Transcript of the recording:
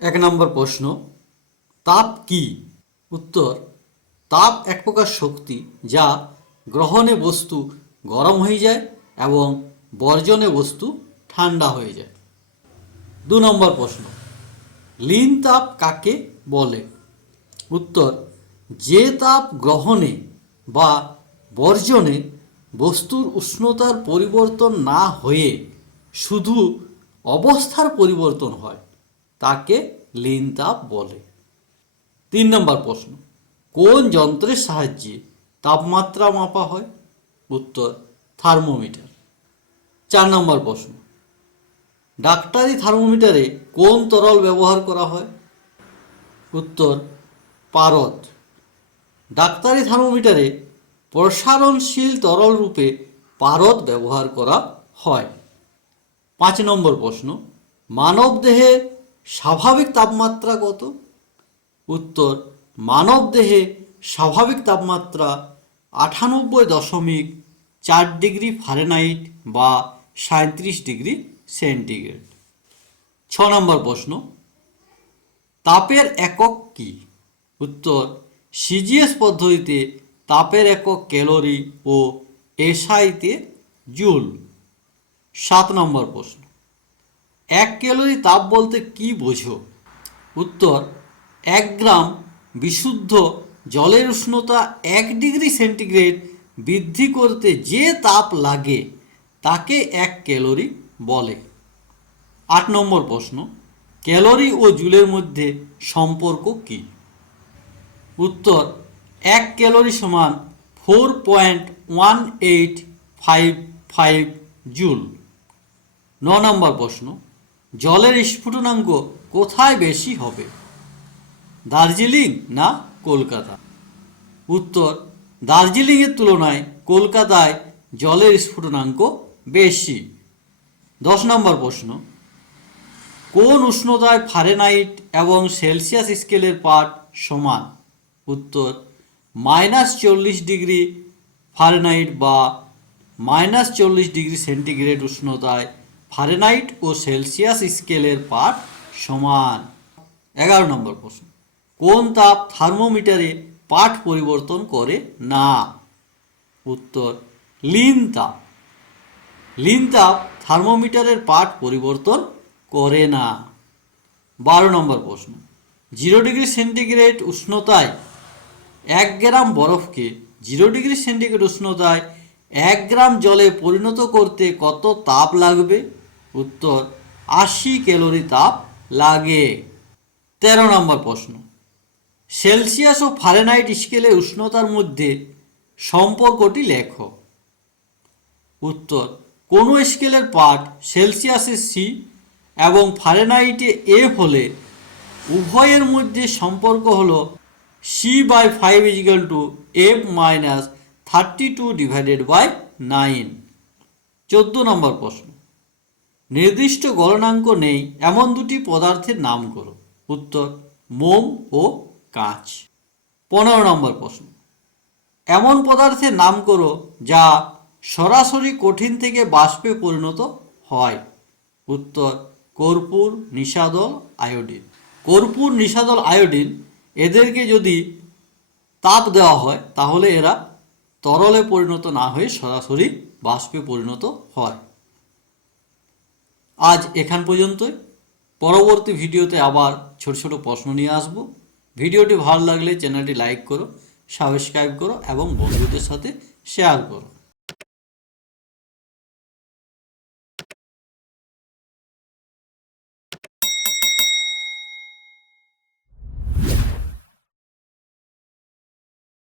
এক নম্বর প্রশ্ন, তাপ কি? উত্তর, তাপ এক প্রকার শক্তি যা গ্রহণে বস্তু গরম হয়ে যায় এবং বর্জনে বস্তু ঠান্ডা হয়ে যায়। দু নম্বর প্রশ্ন, লিন তাপ কাকে বলে? উত্তর, যে তাপ গ্রহণে বা বর্জনে বস্তুর উষ্ণতার পরিবর্তন না হয়ে শুধু অবস্থার পরিবর্তন হয় তাকে লিন তাপ বলে। তিন নম্বর প্রশ্ন, কোন যন্ত্রের সাহায্যে তাপমাত্রা মাপা হয়? উত্তর, থার্মোমিটার। চার নম্বর প্রশ্ন, ডাক্তারি থার্মোমিটারে কোন তরল ব্যবহার করা হয়? উত্তর, পারদ। ডাক্তারি থার্মোমিটারে প্রসারণশীল তরল রূপে পারদ ব্যবহার করা হয়। পাঁচ নম্বর প্রশ্ন, মানবদেহে স্বাভাবিক তাপমাত্রা কত? উত্তর, মানবদেহে স্বাভাবিক তাপমাত্রা আটানব্বই দশমিক চার ডিগ্রি ফারেনহাইট বা সাঁত্রিশ ডিগ্রি সেন্টিগ্রেড। ছ নম্বর প্রশ্ন, তাপের একক কি? উত্তর, সিজিএস পদ্ধতিতে তাপের একক ক্যালোরি ও এসআইতে জুল। সাত নম্বর প্রশ্ন এক ক্যালোরি তাপ বলতে কি বোঝো? উত্তর, এক গ্রাম বিশুদ্ধ জলের উষ্ণতা এক ডিগ্রি সেন্টিগ্রেড বৃদ্ধি করতে যে তাপ লাগে, তাকে এক ক্যালোরি বলে। আট নম্বর প্রশ্ন, ক্যালোরি ও জুলের মধ্যে সম্পর্ক কি? উত্তর, এক ক্যালোরি সমান four point one eight five five joule. ন নম্বর প্রশ্ন জলের স্ফুটনাঙ্ক কোথায় বেশি হবে? দার্জিলিং না কলকাতা? উত্তর, দার্জিলিংয়ের তুলনায় কলকাতায় জলের স্ফুটনাঙ্ক বেশি। দশ নম্বর প্রশ্ন, কোন উষ্ণতায় ফারেনাইট এবং সেলসিয়াস স্কেলের পাঠ সমান? উত্তর, মাইনাস চল্লিশ ডিগ্রি ফারেনাইট বা মাইনাস চল্লিশ ডিগ্রি সেন্টিগ্রেড উষ্ণতায় ফারেনহাইট ও সেলসিয়াস স্কেলের পাঠ সমান। এগারো নম্বর প্রশ্ন। কোন তাপ থার্মোমিটারে পাঠ পরিবর্তন করে না? উত্তর লিন তাপ। লিন তাপ থার্মোমিটারের পাঠ পরিবর্তন করে না। বারো নম্বর প্রশ্ন। জিরো ডিগ্রি সেন্টিগ্রেড উষ্ণতায় এক গ্রাম বরফকে জিরো ডিগ্রি সেন্টিগ্রেড উষ্ণতায় এক গ্রাম জলে পরিণত করতে কত তাপ লাগবে? উত্তর, আশি ক্যালোরি তাপ লাগে। তেরো নম্বর প্রশ্ন। সেলসিয়াস ও ফারেনহাইট স্কেলে উষ্ণতার মধ্যে সম্পর্কটি লেখো। উত্তর, কোনো স্কেলের পাঠ সেলসিয়াসে সি এবং ফারেনহাইটে এফ হলে উভয়ের মধ্যে সম্পর্ক হলো C by five equal to F minus thirty two divided by nine চোদ্দ নম্বর প্রশ্ন। নির্দিষ্ট গলনাঙ্ক নেই, এমন দুটি পদার্থের নাম করো। উত্তর, মোম ও কাঁচ। পনেরো নম্বর প্রশ্ন। এমন পদার্থের নাম করো যা সরাসরি কঠিন থেকে বাষ্পে পরিণত হয়। উত্তর, কর্পূর নিষাদল আয়োডিন। কর্পূর নিষাদল আয়োডিন এদেরকে যদি তাপ দেওয়া হয়, তাহলে এরা তরলে পরিণত না হয়ে সরাসরি বাষ্পে পরিণত হয়। আজ এখান পর্যন্তই। পরবর্তী ভিডিওতে আবার ছোট ছোট প্রশ্ন নিয়ে আসব। ভিডিওটি ভালো লাগলে চ্যানেলটি লাইক করো, সাবস্ক্রাইব করো এবং বন্ধুদের সাথে শেয়ার করো।